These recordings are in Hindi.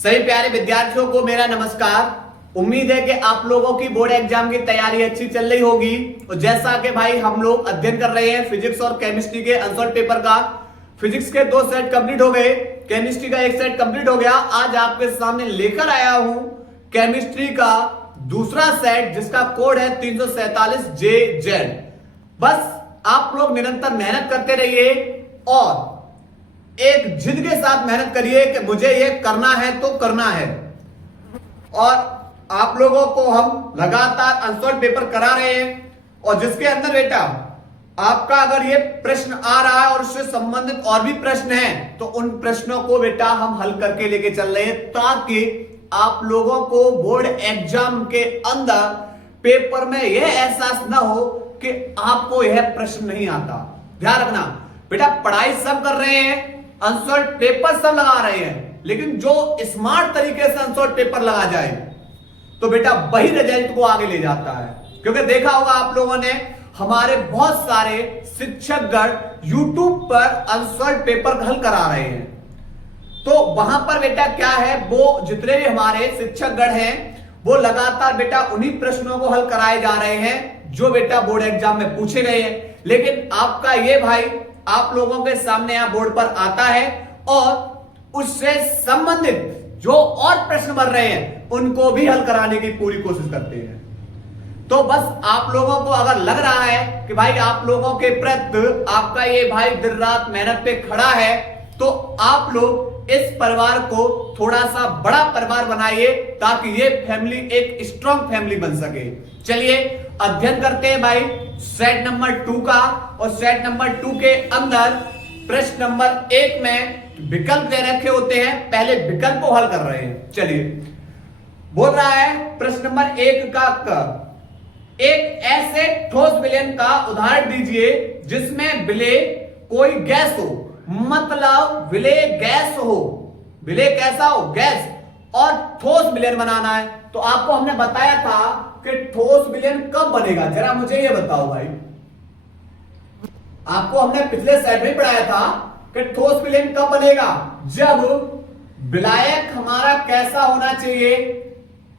सभी प्यारे विद्यार्थियों को मेरा नमस्कार। उम्मीद है कि आप लोगों की बोर्ड एग्जाम की तैयारी अच्छी चल रही होगी। और जैसा कि भाई हम लोग अध्ययन कर रहे हैं फिजिक्स और केमिस्ट्री के आंसर पेपर का। फिजिक्स के 2 सेट कंप्लीट हो गए, केमिस्ट्री का 1 सेट कंप्लीट हो गया। आज आपके सामने लेकर आया हूं केमिस्ट्री का दूसरा सेट जिसका कोड है 347JZ। बस आप लोग निरंतर मेहनत करते रहिए और एक जिद के साथ मेहनत करिए कि मुझे ये करना है तो करना है। और आप लोगों को हम लगातार आंसर पेपर करा रहे हैं और जिसके अंदर बेटा आपका अगर ये प्रश्न आ रहा है और उससे संबंधित और भी प्रश्न हैं तो उन प्रश्नों को बेटा हम हल करके लेके चल रहे हैं ताकि आप लोगों को बोर्ड एग्जाम के अंदर पेपर में यह एहसास ना हो कि आपको यह प्रश्न नहीं आता। ध्यान रखना बेटा, पढ़ाई सब कर रहे हैं, आंसर पेपर सब लगा रहे हैं, लेकिन जो स्मार्ट तरीके से आंसर पेपर लगा जाए तो बेटा वही रिजल्ट को आगे ले जाता है। क्योंकि देखा होगा आप लोगों ने हमारे बहुत सारे शिक्षकगण YouTube पर आंसर पेपर हल करा रहे हैं। तो वहां पर बेटा क्या है, वो जितने भी हमारे शिक्षकगण हैं वो लगातार बेटा उन्हीं प्रश्नों को हल कराए जा रहे हैं जो बेटा बोर्ड एग्जाम में पूछे गए हैं। लेकिन आपका ये भाई आप लोगों के सामने यहां बोर्ड पर आता है और उससे संबंधित जो और प्रश्न बन रहे हैं उनको भी हल कराने की पूरी कोशिश करते हैं। तो बस आप लोगों को अगर लग रहा है कि भाई आप लोगों के प्रति आपका ये भाई दिन रात मेहनत पे खड़ा है तो आप लोग इस परिवार को थोड़ा सा बड़ा परिवार बनाइए ताकि ये फैमिली एक स्ट्रॉन्ग फैमिली बन सके। चलिए अध्ययन करते हैं भाई सेट नंबर 2 का। और सेट नंबर 2 के अंदर प्रश्न नंबर 1 में विकल्प दे रखे होते हैं, पहले विकल्प को हल कर रहे हैं। चलिए बोल रहा है प्रश्न नंबर 1 का एक ऐसे ठोस विलयन का उदाहरण दीजिए जिसमें विलेय कोई गैस हो, मतलब विलेय गैस हो, विलेय कैसा हो, गैस, और ठोस विलयन बनाना है। तो आपको हमने बताया था कि ठोस विलयन कब बनेगा, जरा मुझे यह बताओ भाई। आपको हमने पिछले सेट में पढ़ाया था कि ठोस विलयन कब बनेगा, जब विलायक हमारा कैसा होना चाहिए,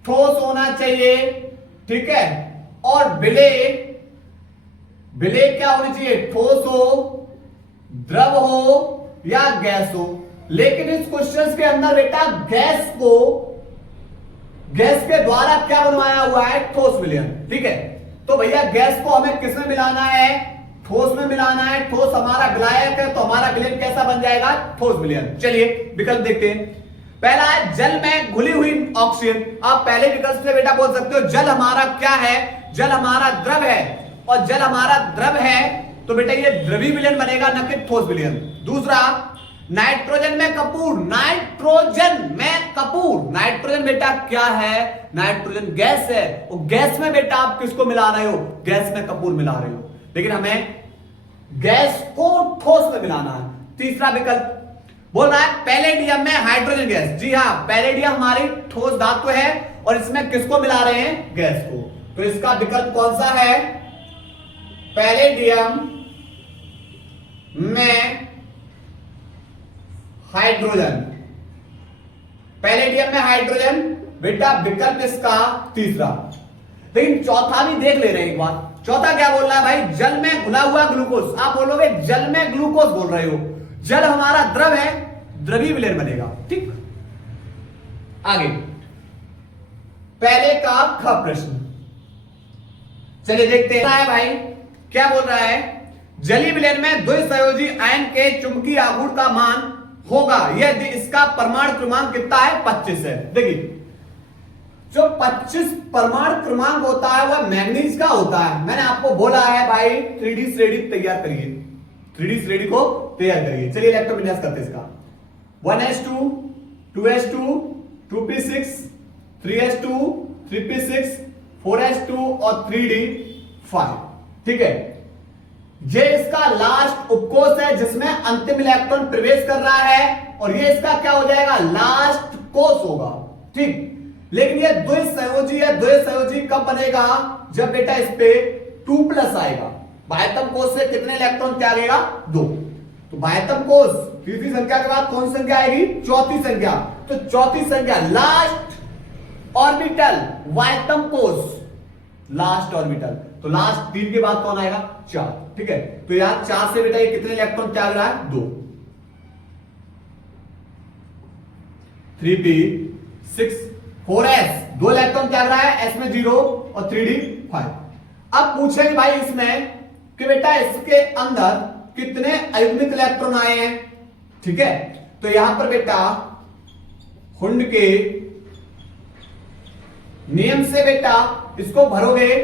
ठोस होना चाहिए, ठीक है, और विलेय क्या होनी चाहिए, ठोस हो, द्रव हो या गैस हो। लेकिन इस क्वेश्चन के अंदर बेटा गैस के द्वारा क्या बनवाया हुआ है, ठोस विलयन। ठीक है, तो भैया गैस को हमें किस में मिलाना है, ठोस में मिलाना है। ठोस हमारा विलायक है तो हमारा विलयन कैसा बन जाएगा, ठोस विलयन। चलिए विकल्प देखते हैं। पहला है जल में घुली हुई ऑक्सीजन। आप पहले विकल्प से बेटा बोल सकते हो जल हमारा क्या है, जल हमारा द्रव है, और जल हमारा द्रव है तो बेटा ये द्रवीय विलयन बनेगा न कि ठोस विलयन। दूसरा नाइट्रोजन में कपूर, नाइट्रोजन में कपूर, नाइट्रोजन बेटा क्या है, नाइट्रोजन गैस है, और गैस में बेटा आप किसको मिला रहे हो, गैस में कपूर मिला रहे हो, लेकिन हमें गैस को ठोस में मिलाना है। तीसरा विकल्प बोल रहा है पैलेडियम में हाइड्रोजन गैस। जी हां, पैलेडियम हमारी ठोस धातु है और इसमें किसको मिला रहे हैं, गैस को। तो इसका विकल्प कौन सा है, पैलेडियम में हाइड्रोजन, पैलेडियम में हाइड्रोजन बेटा विकल्प इसका तीसरा। लेकिन चौथा भी देख ले रहे हैं एक बार। चौथा क्या बोल रहा है भाई, जल में घुला हुआ ग्लूकोज। आप बोलोगे जल में ग्लूकोज बोल रहे हो, जल हमारा द्रव है, द्रवीय विलयन बनेगा। ठीक, आगे पहले का ख प्रश्न चलिए देखते हैं भाई क्या बोल रहा है। जलीय विलयन में द्विसंयोजी आयन के चुंबकीय आघूर्ण का मान होगा यदि इसका परमाणु क्रमांक कितना है, 25 है। देखिए जो 25 परमाणु क्रमांक होता है वह मैंगनीज का होता है। मैंने आपको बोला है भाई 3D श्रेणी तैयार करिए, 3D श्रेणी को तैयार करिए। चलिए इलेक्ट्रोविन्यास करते हैं इसका। 1s2 2s2 2p6 3s2 3p6 4s2 और 3d5। ठीक है, ये इसका लास्ट उपकोष है जिसमें अंतिम इलेक्ट्रॉन प्रवेश कर रहा है और ये इसका क्या हो जाएगा, लास्ट कोष होगा। ठीक, लेकिन ये द्विसंयोजी है। द्विसंयोजी कब बनेगा, जब बेटा इस पे 2+ आएगा। बाह्यतम कोष से कितने इलेक्ट्रॉन त्यागेगा, 2। तो बाह्यतम कोष तीसरी संख्या के बाद कौन सी संख्या आएगी, चौथी संख्या। तो चौथी संख्या लास्ट ऑर्बिटल वाइटम कोस, लास्ट ऑर्बिटल, तो लास्ट 3 के बाद कौन आएगा 4, ठीक है। तो यहां 4 से बेटा ये कितने इलेक्ट्रॉन त्याग रहा है 2, 3p 6 4s 2 इलेक्ट्रॉन त्याग रहा है, s में 0 और 3d 5। अब पूछेंगे भाई इसमें कि बेटा इसके अंदर कितने अयुग्मित इलेक्ट्रॉन आए हैं, ठीक है। तो यहां पर बेटा हुंड के नियम से बेटा इसको भरोगे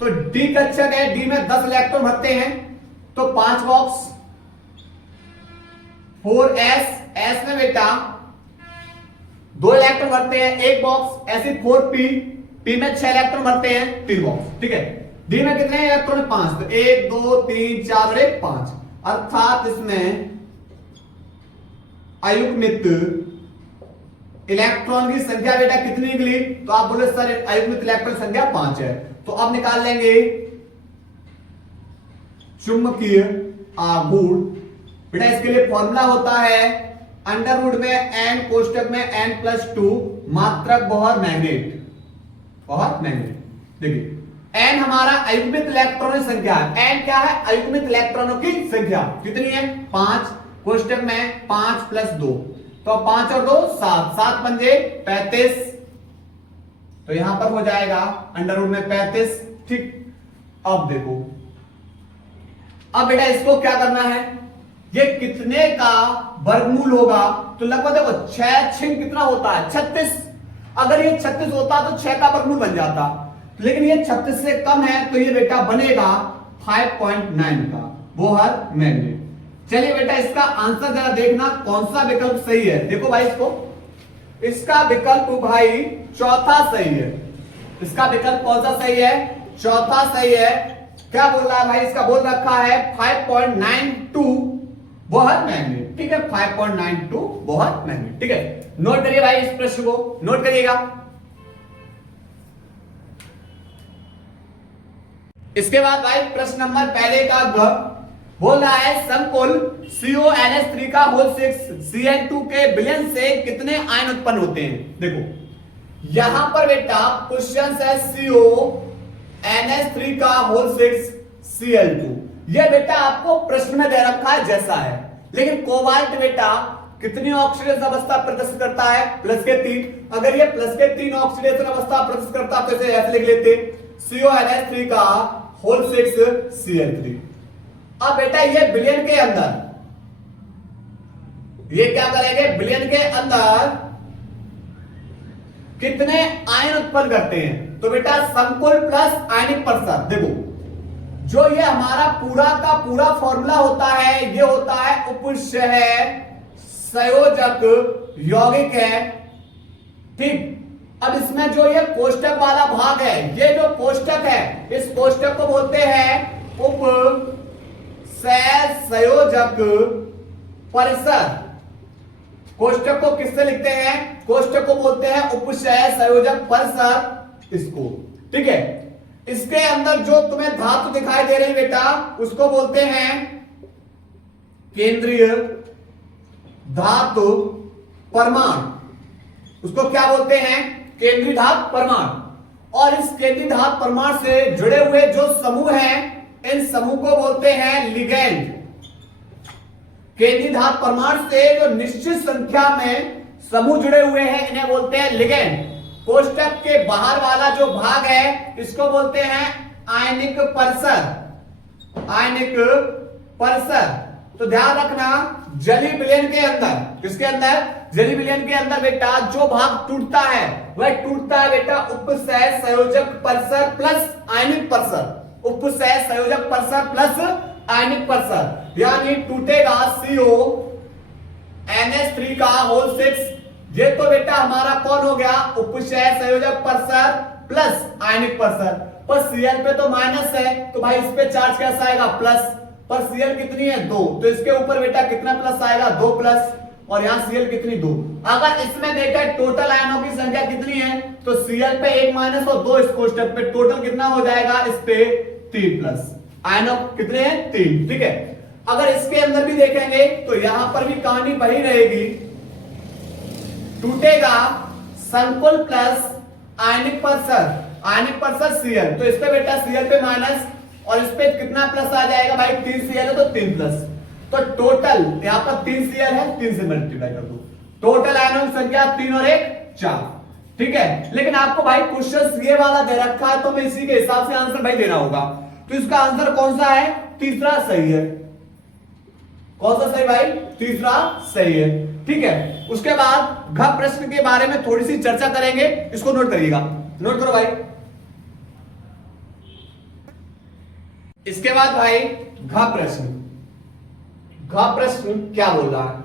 तो डी कक्षक है, डी में 10 इलेक्ट्रॉन भरते हैं, तो 5 बॉक्स 4s, s में बेटा 2 इलेक्ट्रॉन भरते हैं 1 बॉक्स, ऐसे 4p, p में 6 इलेक्ट्रॉन भरते हैं 3 बॉक्स, ठीक है। डी में कितने इलेक्ट्रॉन है 5, तो 1 2 3 4 और 1 5, अर्थात इसमें अयुग्मित इलेक्ट्रॉन की संख्या बेटा कितनी निकली, तो आप बोले सर अयुग्मित इलेक्ट्रॉन संख्या 5 है। तो अब निकाल लेंगे चुंबकीय आघूर्ण, बेटा इसके लिए फॉर्मूला होता है अंडर रूट में n कोष्टक में n+2 मात्रक बहुत मैग्नेट, बहुत मैग्नेट। देखिए n हमारा अयुग्मित इलेक्ट्रॉनों की संख्या है, n क्या है अयुग्मित इलेक्ट्रॉनों की संख्या कितनी है 5, कोष्टक में 5 + 2, तो 5 और 2 7, 7 पंजे 35, तो यहां पर हो जाएगा अंडर रूट में 35, ठीक। अब देखो, अब बेटा इसको क्या करना है, ये कितने का वर्गमूल होगा, तो लगभग देखो 6 6 कितना होता है 36, अगर ये 36 होता तो 6 का वर्गमूल बन जाता, लेकिन ये 36 से कम है, तो ये बेटा बनेगा 5.9 का बोहर मैग्नेट। चलिए बेटा इसका आंसर जरा देखना कौन सा विकल्प सही है। देखो भाई इसका विकल्प भाई चौथा सही है, इसका विकल्प कौन सा सही है, चौथा सही है। क्या बोल रहा है भाई, इसका बोल रखा है 5.92 बोहर मैग्नेट, ठीक है 5.92 बोहर मैग्नेट, ठीक है। नोट करिए भाई इस प्रश्न को, नोट करिएगा। इसके बाद भाई प्रश्न नंबर पहले का ग बोल रहा है समकुल CONH3 का होल 6 Cl2 के विलयन से कितने आयन उत्पन्न होते हैं। देखो यहां पर बेटा क्वेश्चन है CONH3 का होल 6 Cl2, ये बेटा आपको प्रश्न में दे रखा है जैसा है, लेकिन कोबाल्ट बेटा कितनी ऑक्सीडेशन अवस्था प्रदर्शित करता है +3, अगर ये +3 ऑक्सीडेशन अवस्था प्रदर्शित करता तो इसे ऐसे लिख लेते CONH3 का होल 6 Cl3। अब बेटा ये विलयन के अंदर ये क्या करेंगे, विलयन के अंदर कितने आयन उत्पन्न करते हैं, तो बेटा समकुल प्लस आयनिक प्रसार। देखो जो ये हमारा पूरा का पूरा फॉर्मूला होता है, ये होता है उपसह संयोजक यौगिक है, ठीक। अब इसमें जो ये कोष्टक वाला भाग है, ये जो कोष्टक है, इस कोष्टक को बोलते हैं उप संयोजक परिसर। कोष्टक को किससे लिखते हैं, कोष्टक को बोलते हैं उपसह संयोजक परिसर, इसको, ठीक है। इसके अंदर जो तुम्हें धातु दिखाई दे रही बेटा उसको बोलते हैं केंद्रीय धातु परमाणु, उसको क्या बोलते हैं केंद्रीय धातु परमाणु। और इस केंद्रीय धातु परमाणु से जुड़े हुए जो समूह हैं, इन समूह को बोलते हैं लिगैंड। केंद्रीय धातु परमाणु से जो निश्चित संख्या में समूह जुड़े हुए हैं इन्हें बोलते हैं लिगैंड। कोष्टक के बाहर वाला जो भाग है इसको बोलते हैं आयनिक परिसर, आयनिक परिसर। तो ध्यान रखना जली विलयन के अंदर, किसके अंदर, जली विलयन के अंदर बेटा जो भाग टूटता है वह टूटता है बेटा उपसह संयोजक परिसर प्लस आयनिक परिसर, उपसह संयोजक परिसर प्लस आयनिक परिसर, यानी टूटेगा CONH3 का होल 6। ये तो बेटा हमारा कौन हो गया, उपसह संयोजक परिसर प्लस आयनिक परिसर। पर Cl पे तो माइनस है, तो भाई इस पे चार्ज कैसा आएगा प्लस, पर Cl कितनी है 2, तो इसके ऊपर बेटा कितना प्लस आएगा 2 प्लस, और यहाँ Cl कितनी 2। अगर इसमें देखें टोटल आयनों की संख्या कितनी है, तो Cl पे 1 माइनस और 2 इस कोष्टक पे, टोटल कितना हो जाएगा इस पे 3 प्लस। आयनों कितने हैं 3, ठीक है। अगर इसके अंदर भी देखेंगे तो यहां पर भी कहानी वही रहेगी, टूटेगा संकुल प्लस आयनिक परिसर Cl। तो इस पे बेटा Cl पे माइनस और इस पे कितना प्लस आ जाएगा भाई, 3Cl है तो 3 प्लस। तो टोटल यहां पर 3Cl है, 3 से मल्टीप्लाई कर दो, टोटल आयनों की संख्या 3 और 1 4। ठीक है, लेकिन आपको भाई क्वेश्चन ये वाला दे रखा है तो मैं इसी के हिसाब से आंसर भाई देना होगा। तो इसका आंसर कौन सा है, तीसरा सही है। कौन सा सही भाई, तीसरा सही है। ठीक है, उसके बाद घ प्रश्न के बारे में थोड़ी सी चर्चा करेंगे, इसको नोट करिएगा, नोट करो भाई। इसके बाद भाई घ प्रश्न क्या बोल रहा है,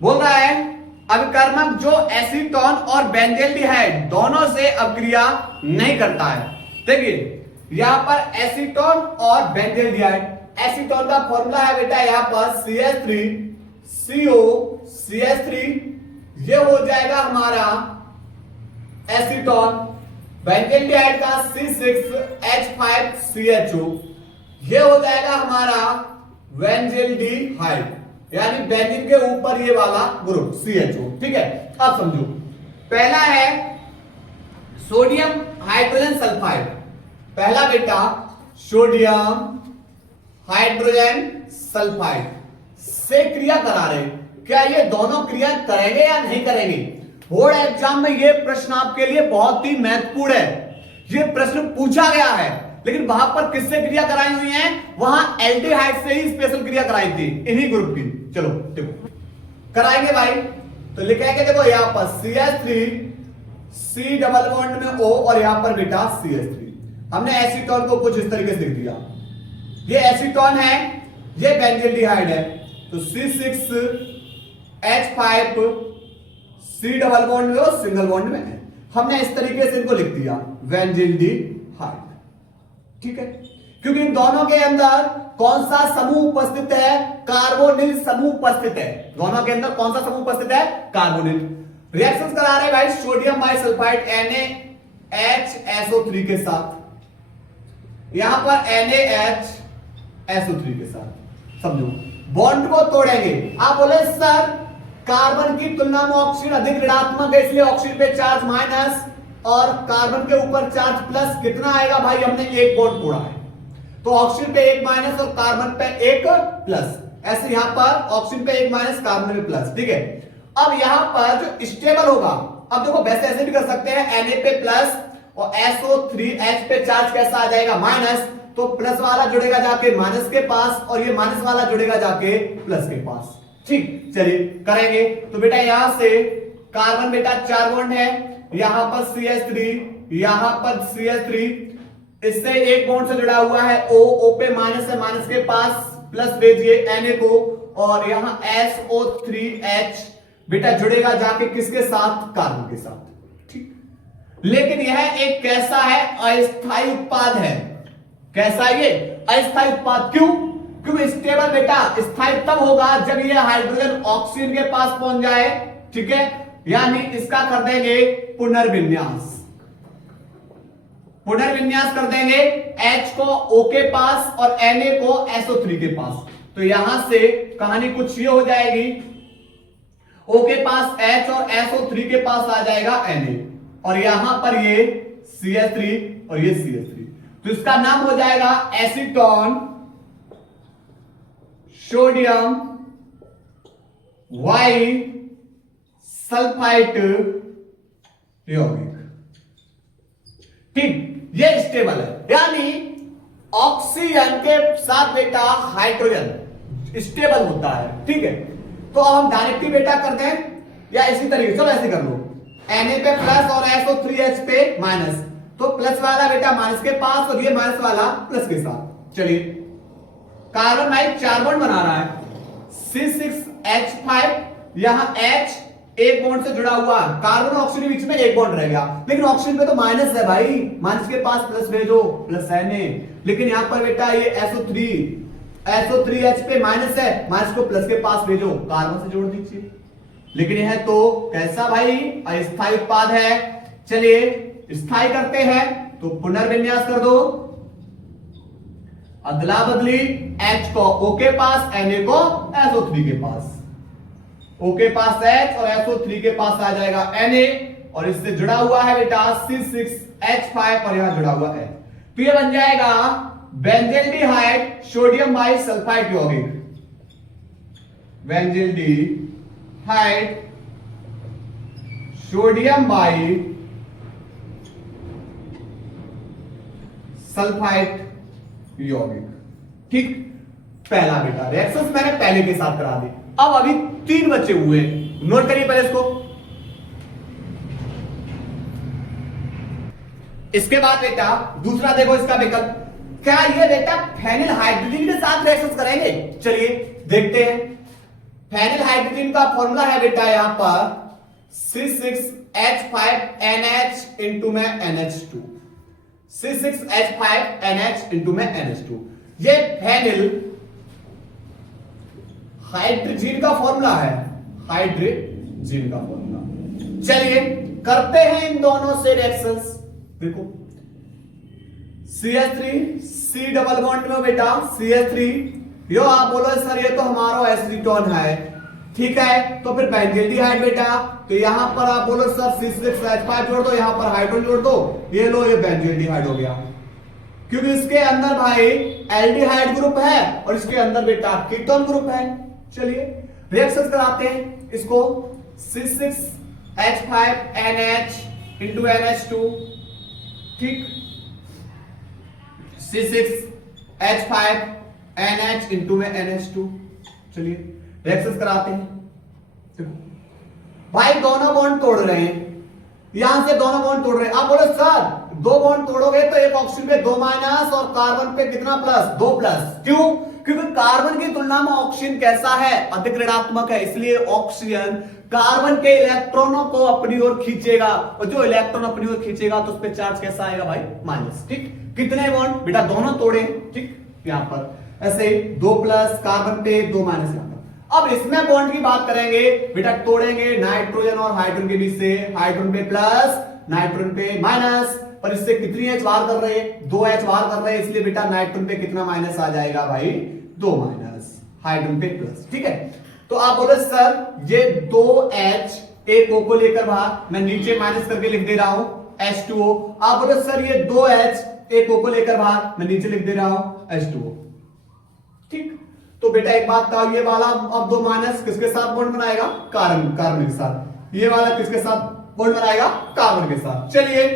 बोल रहा है अभिकर्मक जो एसीटोन और बेंजल्डिहाइड दोनों से अभिक्रिया नहीं करता है। देखिए यहां पर एसीटोन और बेंजल्डिहाइड, एसीटोन का फॉर्मूला है बेटा यहां पर CH3CO CH3, ये हो जाएगा हमारा एसीटोन। बेंजल्डिहाइड का C6H5CHO, ये हो जाएगा हमारा बेंजल्डिहाइड, यानी बेंजीन के ऊपर ये वाला ग्रुप CHO। ठीक है, अब समझो, पहला है सोडियम हाइड्रोजन सल्फाइड, पहला बेटा सोडियम हाइड्रोजन सल्फाइड से क्रिया करा रहे, क्या ये दोनों क्रिया करेंगे या नहीं करेंगे? बोर्ड एग्जाम में ये प्रश्न आपके लिए बहुत ही महत्वपूर्ण है, ये प्रश्न पूछा गया है, लेकिन वहां पर किससे क्रिया कराई हुई है, वहां एल्डिहाइड से ही स्पेशल क्रिया कराई थी, इन्हीं ग्रुप की। चलो देखो कराएंगे भाई, तो लिखेंगे देखो यहां पर CH3 C डबल बॉन्ड में O और यहां पर बेटा CH3। हमने एसीटोन को कुछ इस तरीके से लिख दिया, ये एसीटोन है, ये बेंजल्डिहाइड है, तो C6H5 C डबल बॉन्ड में और सिंगल बॉन्ड में है, हमने इस तरीके से इनको लिख दिया बेंजल्डिहाइड। ठीक है, क्योंकि इन दोनों के अंदर कौन सा समूह उपस्थित है, कार्बोनिल समूह उपस्थित है, दोनों के अंदर कौन सा समूह उपस्थित है, कार्बोनिल। रिएक्शंस करा रहे भाई सोडियम बाइसल्फाइड NaHSO3 के साथ, यहां पर NaHSO3 के साथ, समझो बॉन्ड को तोड़ेंगे। आप बोले सर कार्बन की तुलना में ऑक्सीजन अधिक ऋणात्मक है, इसलिए ऑक्सीजन पे चार्ज माइनस और कार्बन के ऊपर चार्ज प्लस, कितना आएगा भाई, हमने एक बॉन्ड तोड़ा है तो ऑक्सीजन पे एक माइनस और कार्बन पे एक प्लस, ऐसे यहां पर ऑक्सीजन पे एक माइनस कार्बन पे प्लस। ठीक है, अब यहां पर जो स्टेबल होगा, अब देखो वैसे ऐसे भी कर सकते हैं, Na पे प्लस और SO3H पे चार्ज कैसा आ जाएगा, माइनस, तो प्लस वाला जुड़ेगा जाके माइनस के पास और ये माइनस वाला जुड़ेगा जाके प्लस के पास। ठीक, चलिए करेंगे। तो बेटा यहां से कार्बन बेटा 4 बॉन्ड है, यहां पर CH3, यहां पर CH3, इससे एक बॉन्ड से जुड़ा हुआ है O पे माइनस है, माइनस के पास प्लस भेजिए Na को, और यहां SO3H बेटा जुड़ेगा जाके किसके साथ, कार्बन के साथ। ठीक, लेकिन यह एक कैसा है, अस्थायी उत्पाद है। कैसा ये, अस्थायी उत्पाद। क्यों? क्योंकि स्टेबल बेटा स्थायी तब होगा जब ये हाइड्रोजन ऑक्सीजन के पास पहुंच जाए। ठीक है, यानी इसका कर देंगे पुनर्विन्यास, पुनर्विन्यास कर देंगे, H को O के पास और Na को SO3 के पास। तो यहां से कहानी कुछ ये हो जाएगी, O के पास H और SO3 के पास आ जाएगा Na, और यहां पर ये CH3 और ये CH3, तो इसका नाम हो जाएगा एसीटोन सोडियम वाई सल्फाइट यौगिक। ठीक, ये स्टेबल है, यानी ऑक्सीजन के साथ बेटा हाइड्रोजन स्टेबल होता है। ठीक है, तो अब हम डायरेक्टली बेटा करते हैं या इसी तरीके, चलो ऐसे कर लो, Na पे प्लस और SO3H पे माइनस, तो प्लस वाला बेटा माइनस के पास और ये माइनस वाला प्लस के साथ। चलिए, कार्बन भाई 4 बॉन्ड बना रहा है, C6H5, यहां H एक बॉन्ड से जुड़ा हुआ, कार्बन और ऑक्सीजन के बीच में एक बॉन्ड रहेगा, लेकिन ऑक्सीजन पे तो माइनस है भाई, माइनस के पास प्लस भेजो, प्लस Na, लेकिन यहां पर बेटा ये SO3H पे माइनस है, माइनस को प्लस के पास भेजो, कार्बन से जोड़ दीजिए। लेकिन यह तो कैसा भाई, अस्थायी उत्पाद है। चलिए स्थायी करते हैं, तो पुनर्विन्यास कर दो, अदला बदली, H को O के पास, Na को SO3 के पास। O के पास H और SO3 के पास आ जाएगा Na और इससे जुड़ा हुआ है बेटा C6H5 और यहां जुड़ा हुआ है। तो ये बन जाएगा बेंजील्डिहाइड सोडियम बाइसल्फाइड यौगिक, बेंजील्डिहाइड सोडियम बाइसल्फाइड यौगिक। ठीक, पहला बेटा रिएक्शंस मैंने पहले के साथ करा दी। अब अभी 3 बचे हुए, नोट करिए पहले इसको। इसके बाद बेटा दूसरा देखो इसका विकल्प, क्या ये बेटा फेनिल हाइड्रोजन के साथ रिएक्शंस करेंगे? चलिए देखते हैं। फेनिल हाइड्रोजन का फॉर्मूला है बेटा यहां पर C6H5NH इंटू में NH2, C6H5NH इंटू में NH2। ये फेनिल हाइड्रोजन का फॉर्मूला है, हाइड्रोजन का फॉर्मूला। चलिए करते हैं इन दोनों से रिएक्शंस। देखो CH3 C डबल बॉन्ड में बेटा CH3, यो आप बोलो सर ये तो हमारा एसीटोन है, ठीक है, तो फिर बेंजील्डिहाइड बेटा, तो यहां पर आप बोलो सर C6H5 जोड़ दो, यहां पर हाइड्रोजन जोड़ दो, ये लो ये बेंजील्डिहाइड हो गया, क्योंकि इसके अंदर भाई एल्डिहाइड ग्रुप है और इसके अंदर बेटा कीटोन ग्रुप है। चलिए रिएक्शंस कराते हैं इसको। C6H5NH इंटू NH2, ठीक, C6H5NH इंटू में NH2। चलिए रिएक्शंस कराते हैं। भाई दोनों बॉन्ड तोड़ रहे हैं, यहां से दोनों बॉन्ड तोड़ रहे हैं। आप बोले सर 2 बॉन्ड तोड़ोगे तो एक ऑक्सीजन पे 2 माइनस और कार्बन पे कितना प्लस? 2 प्लस। क्यों? क्योंकि कार्बन की तुलना में ऑक्सीजन कैसा है? अधिक ऋणात्मक है, इसलिए ऑक्सीजन कार्बन के इलेक्ट्रॉनों को अपनी ओर खींचेगा और जो इलेक्ट्रॉन अपनी ओर खींचेगा तो उस पर चार्ज कैसा आएगा भाई? माइनस। ठीक, कितने बॉन्ड बेटा? दोनों तोड़े, ठीक, यहां पर ऐसे 2 प्लस कार्बन पे 2 माइनस यहां पर। अब इसमें बॉन्ड की बात करेंगे बेटा, तोड़ेंगे नाइट्रोजन और हाइड्रोजन के बीच से, हाइड्रोजन पे प्लस नाइट्रोजन पे माइनस, पर इससे कितनी H बाहर कर रहे हैं? 2 H बाहर कर रहे हैं, इसलिए बेटा नाइट्रोजन पे कितना माइनस आ जाएगा भाई? 2 माइनस, हाइड्रोजन पे प्लस। ठीक है, तो आप बोले सर ये 2H एक O को लेकर बाहर, मैं नीचे माइनस करके लिख दे रहा हूं H2O। आप बोले सर ये 2H एक O को लेकर बाहर, मैं नीचे लिख दे रहा हूं H2O। ठीक, तो बेटा एक बात था, ये वाला अब 2 माइनस किसके साथ बॉन्ड बनाएगा? कार्बन के साथ। ये वाला किसके साथ बॉन्ड बनाएगा? कार्बन के साथ। चलिए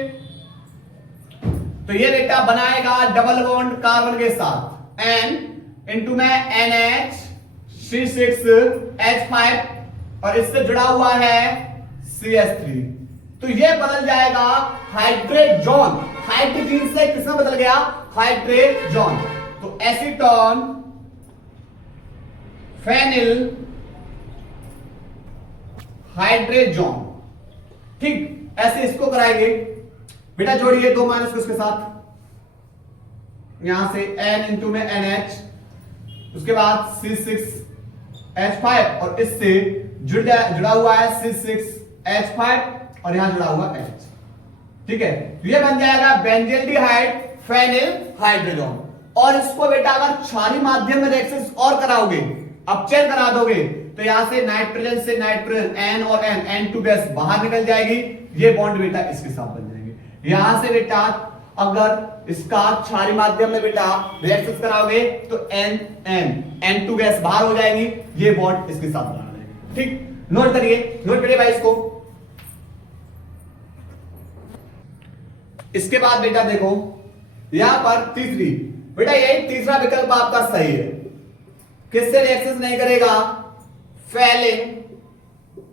तो ये बेटा बनाएगा डबल बॉन्ड कार्बन के साथ, N इंटू में NH C6H5 और इससे जुड़ा हुआ है CH3, तो ये बदल जाएगा हाइड्रोजन। हाइड्रोजन से किसमें बदल गया? हाइड्रोजन। तो एसीटोन फेनिल हाइड्रोजन। ठीक, ऐसे इसको कराएंगे बेटा। जोड़िए 2 माइनस उसके साथ, यहां से N इंटू में NH, उसके बाद C6H5 और इससे जुड़ा हुआ है C6H5 और यहां जुड़ा हुआ H। ठीक है, ये बन जाएगा बेंजील्डिहाइड फेनिल हाइड्रोजन। और इसको बेटा अगर क्षारीय माध्यम में रिएक्शंस और कराओगे, अपचयन करा दोगे, तो यहां से नाइट्रोजन से नाइट्रोजन N और N2 गैस बाहर निकल जाएगी, ये बॉन्ड बेटा इसके साथ बन जाएंगे। यहां से बेटा अगर इसका क्षारीय माध्यम में बेटा रिएक्शंस कराओगे तो N2 गैस बाहर हो जाएगी, ये बॉन्ड इसके साथ बना जाएगा। ठीक, नोट करिए भाई इसको। इसके बाद बेटा देखो यहां पर तीसरी, बेटा यही तीसरा विकल्प आपका सही है। किससे रिएक्शंस नहीं करेगा? फेलिंग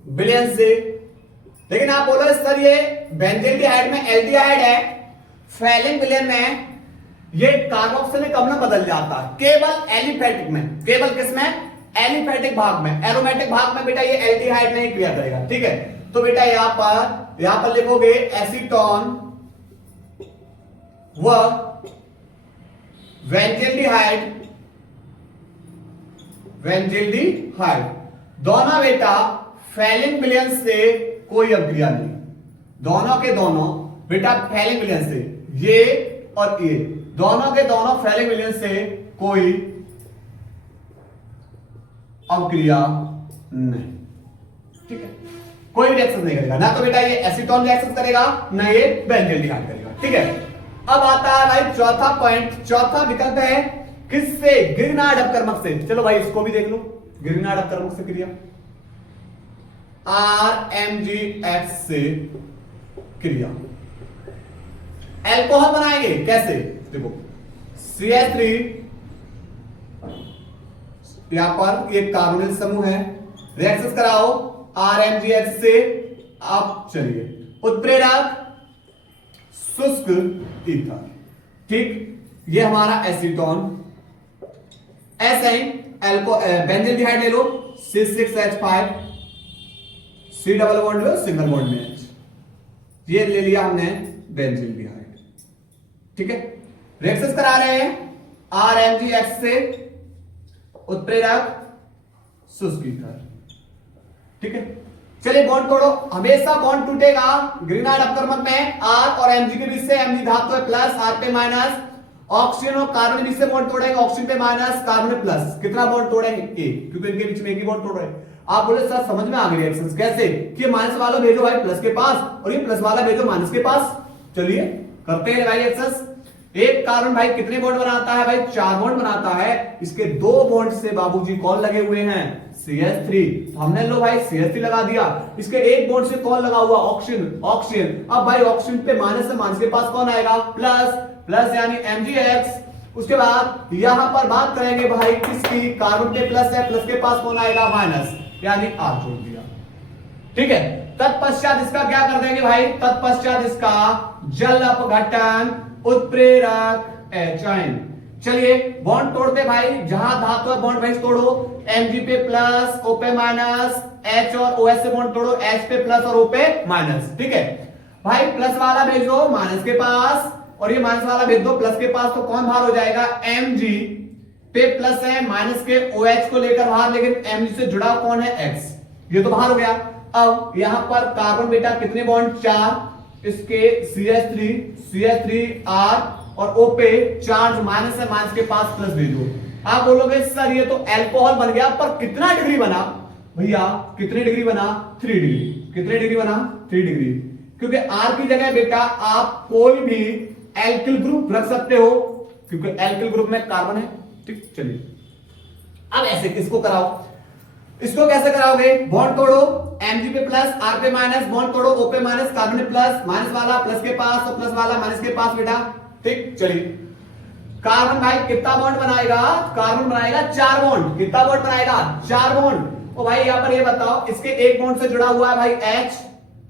विलयन से। लेकिन आप बोलो सर ये बेंजील्डिहाइड में एल्डिहाइड है, फेलिंग विलयन में ये कार्बोक्सिलिक अम्ल में बदल जाता है, केवल एलिफेटिक में। केवल किसमें? एलिफेटिक भाग में। एरोमेटिक भाग में बेटा ये एल्डिहाइड नहीं क्रिया करेगा। ठीक है, तो बेटा यहां पर लिखोगे एसीटोन व बेंजील्डिहाइड दोनों बेटा फेलिंग विलयन से कोई अभिक्रिया नहीं। दोनों के दोनों बेटा फेलिंग विलयन से, ये और ये दोनों के दोनों फेलिंग विलयन से कोई अभिक्रिया नहीं। ठीक है, कोई रिएक्शन नहीं करेगा, ना तो बेटा ये एसीटोन रिएक्शन करेगा ना ये बेंजील्डिहाइड करेगा। ठीक है, अब आता है भाई चौथा पॉइंट, चौथा विकल्प है किससे, ग्रिग्नार्ड अपकर्मक से। चलो भाई इसको भी देख लो, ग्रिग्नार्ड अपकर्मक से क्रिया, RMGX से क्रिया, एल्कोहल बनाएंगे कैसे, देखो CH3 यहां पर एक कार्बोनिल समूह है, रिएक्शन कराओ RMGX से, आप चलिए उत्प्रेरक शुष्क ईथर, ठीक, ये हमारा एसीटोन, ऐसे ही बेंजील्डिहाइड ले लो C6H5, C डबल बॉन्ड लो, सिंगल बॉन्ड में H, ये ले लिया हमने बेंजील्डिहाइड। ठीक है, रिएक्शन करा रहे हैं RMGX से, उत्प्रेरक शुष्क ईथर। ठीक है, चलिए बॉन्ड तोड़ो, हमेशा बॉन्ड टूटेगा ग्रिग्नार्ड अपकर्मक में R और Mg के बीच से, Mg धातु है प्लस, R पे माइनस, ऑक्सीजन और कार्बन के बीच से बॉन्ड तोड़ेंगे, ऑक्सीजन पे माइनस, कार्बन पे प्लस, कितना बॉन्ड तोड़ेंगे एक, क्योंकि इनके बीच में एक ही बॉन्ड तोड़ रहे हैं। आप बोले सर समझ में आ गई रिएक्शंस कैसे, कि माइनस वाला भेजो भाई प्लस के पास और ये प्लस वाला भेजो माइनस के पास, चलिए करते हैं भाई रिएक्शंस। एक कार्बन भाई कितने बॉन्ड बनाता है भाई, 4 बॉन्ड बनाता है, इसके 2 बॉन्ड से बाबूजी कौन लगे हुए हैं, CH3, तो हमने लो भाई CH3 लगा दिया, इसके एक बॉन्ड से कौन लगा हुआ, ऑक्सीजन, ऑक्सीजन, अब भाई ऑक्सीजन पे माइनस से माइनस के पास कौन आएगा, प्लस, प्लस यानी MgX, उसके बाद यहां पर बात करेंगे भाई किसकी, कार्बन पे प्लस है, प्लस के पास कौन आएगा, माइनस, यानी R जोड़ दिया। ठीक है, तत्पश्चात इसका क्या कर देंगे भाई, तत्पश्चात इसका जल अपघटन, उत्प्रेरक H-आयन। चलिए बॉन्ड तोड़ते भाई, जहां धातु है बॉन्ड भाई तोड़ो, Mg पे प्लस, O पे माइनस, H और OH से बॉन्ड तोड़ो, H पे प्लस और O पे माइनस। ठीक है भाई, प्लस वाला भेजो माइनस के पास और ये माइनस वाला भेज दो प्लस के पास, तो कौन बाहर हो जाएगा, Mg पे प्लस है, माइनस के OH को लेकर बाहर, लेकिन Mg से जुड़ा कौन है, X, ये तो बाहर हो गया। अब यहां पर कार्बन बेटा कितने बॉन्ड, 4, इसके CH3 R और O पे चार्ज माइनस है, माइनस के पास प्लस भेजो। आप बोलोगे सर ये तो अल्कोहल बन गया, पर कितना डिग्री बना भैया, कितने डिग्री बना, 3 डिग्री, कितने डिग्री बना, 3 डिग्री, क्योंकि R की जगह बेटा आप कोई भी एल्किल ग्रुप रख सकते हो, क्योंकि एल्किल ग्रुप में कार्बन है। ठीक, चलिए अब ऐसे किसको कराओ, इसको कैसे कराओगे, बॉन्ड तोड़ो, Mg पे प्लस, R पे माइनस, बॉन्ड तोड़ो, O पे माइनस, कार्बन पे प्लस, माइनस वाला प्लस के पास और प्लस वाला माइनस के पास बेटा। ठीक, चलिए कार्बन भाई कितना बॉन्ड बनाएगा, कार्बन बनाएगा 4 बॉन्ड, कितना बॉन्ड बनाएगा, 4 बॉन्ड। और भाई यहां पर ये बताओ, इसके एक बॉन्ड से जुड़ा हुआ है भाई H,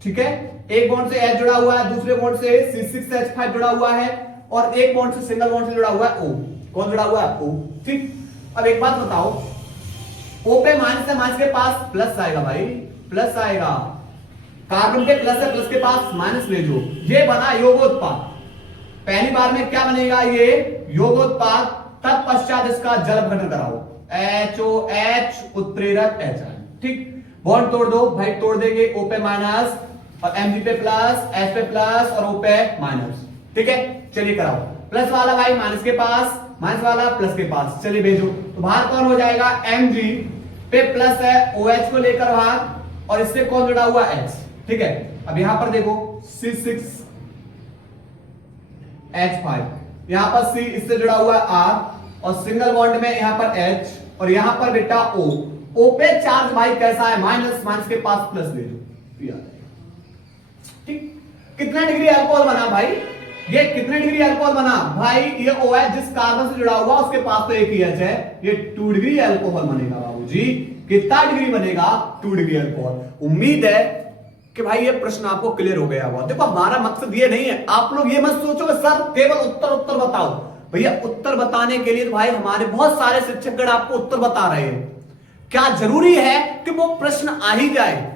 ठीक है, एक बॉन्ड से H जुड़ा हुआ है, दूसरे बॉन्ड से C6H5 जुड़ा हुआ है, और एक बॉन्ड से सिंगल बॉन्ड से जुड़ा हुआ है O, कौन जुड़ा हुआ है, O। ठीक, अब एक बात बताओ, O पे माइनस है, माइनस के पास प्लस आएगा भाई, प्लस आएगा, कार्बन के प्लस है, प्लस के पास माइनस ले जो, ये बना योगोत्पाद, पहली बार में क्या बनेगा, ये योगोत्पाद, तत्पश्चात इसका जल अपघटन कराओ, HOH उत्प्रेरक H। ठीक, बॉन्ड तोड़ दो भाई, तोड़ देंगे, O पे माइनस और Mg पे प्लस, H पे प्लस और O पे माइनस। ठीक है, चलिए कराओ, प्लस वाला भाई माइनस के पास, माइनस वाला प्लस के पास, चलिए भेजो, तो बाहर कौन हो जाएगा, Mg पे प्लस है, OH को लेकर बाहर, और इससे कौन जुड़ा हुआ, H। ठीक है, अब यहां पर देखो C6H5, यहां पर C इससे जुड़ा हुआ है R, और सिंगल बॉन्ड में यहां पर H, और यहां पर बेटा O पे चार्ज भाई कैसा है, माइनस, माइनस के पास प्लस ले लो। ठीक, कितना डिग्री अल्कोहल बना भाई, ये कितने डिग्री अल्कोहल बना भाई, ये OH जिस कार्बन से जुड़ा हुआ उसके पास तो एक ही H है, ये 2 डिग्री अल्कोहल बनेगा बाबूजी। कितना डिग्री बनेगा, 2 डिग्री अल्कोहल। उम्मीद है कि भाई ये प्रश्न आपको क्लियर हो गया होगा। देखो हमारा मकसद ये नहीं है, आप लोग ये मत सोचो सर केवल उत्तर बताओ, भैया उत्तर बताने के लिए तो भाई हमारे बहुत सारे शिक्षकगण आपको उत्तर बता रहे हैं, क्या जरूरी है कि वो प्रश्न आ ही जाए,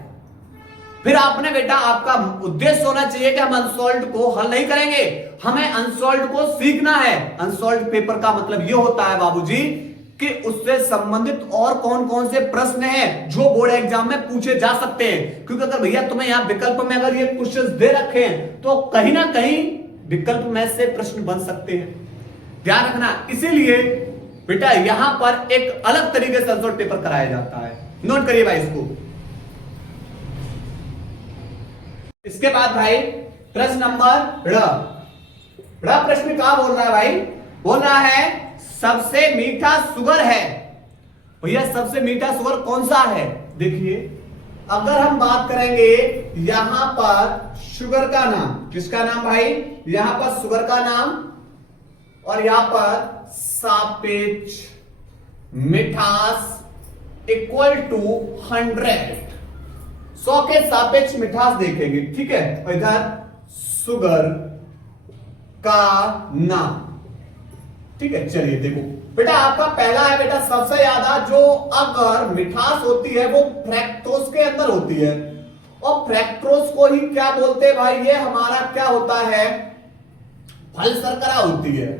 फिर आपने बेटा आपका उद्देश्य होना चाहिए कि हम अनसॉल्व्ड को हल नहीं करेंगे, हमें अनसॉल्व्ड को सीखना है। अनसॉल्व्ड पेपर का मतलब यह होता है बाबूजी कि उससे संबंधित और कौन कौन से प्रश्न हैं जो बोर्ड एग्जाम में पूछे जा सकते हैं, क्योंकि अगर भैया तुम्हें यहां विकल्प में अगर ये क्वेश्चंस दे रखे हैं तो कहीं ना कहीं विकल्प में से प्रश्न बन सकते हैं, ध्यान रखना। इसीलिए बेटा यहां पर एक अलग तरीके से अनसॉल्व्ड पेपर कराया जाता है, नोट करिए भाई इसको। इसके बाद भाई प्रश्न नंबर ड़ प्रश्न क्या बोल रहा है भाई? बोल रहा है सबसे मीठा शुगर है। भैया सबसे मीठा शुगर कौन सा है? देखिए अगर हम बात करेंगे यहां पर शुगर का नाम, किसका नाम भाई? यहां पर शुगर का नाम और यहां पर सापेक्ष मिठास इक्वल टू 100 के सापेक्ष मिठास देखेंगे, ठीक है। और इधर शुगर का नाम, ठीक है। चलिए देखो बेटा, आपका पहला है बेटा सबसे ज्यादा जो अगर मिठास होती है वो फ्रैक्टोज के अंदर होती है, और फ्रैक्टोज को ही क्या बोलते हैं भाई? ये हमारा क्या होता है? फल शर्करा होती है।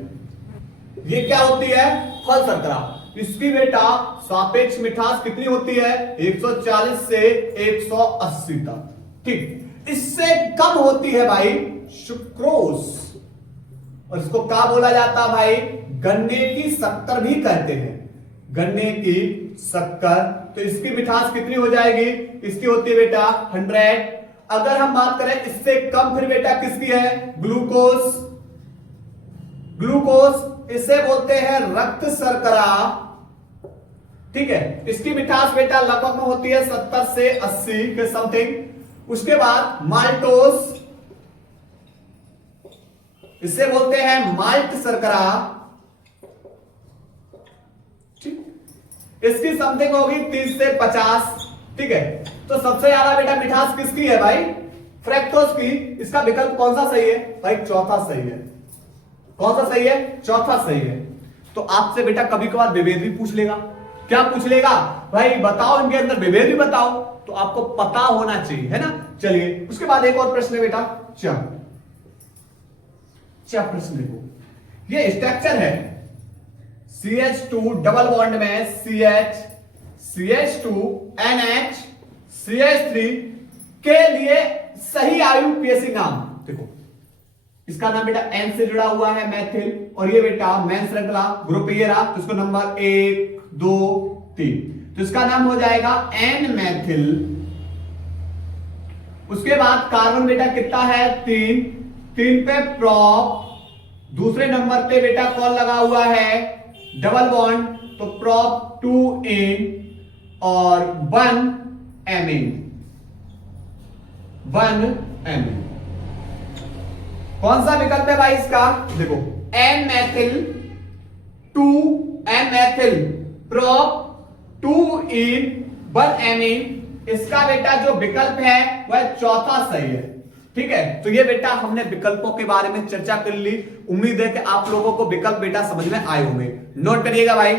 ये क्या होती है? फल शर्करा। इसकी बेटा सापेक्ष मिठास कितनी होती है? 140 से 180 तक, ठीक। इससे कम होती है भाई सुक्रोज, और इसको क्या बोला जाता भाई? गन्ने की शक्कर भी कहते हैं, गन्ने की शक्कर। तो इसकी मिठास कितनी हो जाएगी? इसकी होती है बेटा 100। अगर हम बात करें इससे कम, फिर बेटा किसकी है? ग्लूकोज। ग्लूकोज इसे बोलते हैं रक्त शर्करा, ठीक है। इसकी मिठास बेटा लगभग में होती है 70 से 80 के समथिंग। उसके बाद माल्टोस, इसे बोलते हैं माल्ट शर्करा, ठीक। इसकी समथिंग होगी 30 से 50, ठीक है। तो सबसे ज्यादा बेटा मिठास किसकी है भाई? फ्रैक्टोज की। इसका विकल्प कौन सा सही है भाई? चौथा सही है। कौन सा सही है? चौथा सही है। तो आपसे बेटा कभी कभार विभेद भी पूछ लेगा। क्या पूछ लेगा भाई? बताओ इनके अंदर विभेद भी बताओ, तो आपको पता होना चाहिए, है ना। चलिए उसके बाद एक और प्रश्न है बेटा, क्या प्रश्न देखो, ये स्ट्रक्चर है CH2 डबल बॉन्ड में CH, CH2NH, CH3 के लिए सही IUPAC नाम देखो। इसका नाम बेटा N से जुड़ा हुआ है मैथिल, और ये बेटा मेन श्रृंखला ग्रुप ये रहा, तो इसको नंबर 1 2 3, तो इसका नाम हो जाएगा N मैथिल। उसके बाद कार्बन बेटा कितना है? 3 पे प्रॉप, दूसरे नंबर पे बेटा कौन लगा हुआ है? डबल बॉन्ड, तो प्रॉप 2N और 1Mn, 1Mn। कौन सा विकल्प है भाई इसका? देखो N Maithil 2N Maithil prop 2N 1Mn, इसका बेटा जो विकल्प है वह चौथा सही है, ठीक है। तो ये बेटा हमने विकल्पों के बारे में चर्चा कर ली। उम्मीद है कि आप लोगों को विकल्प बेटा समझ में आए होंगे। नोट करिएगा भाई।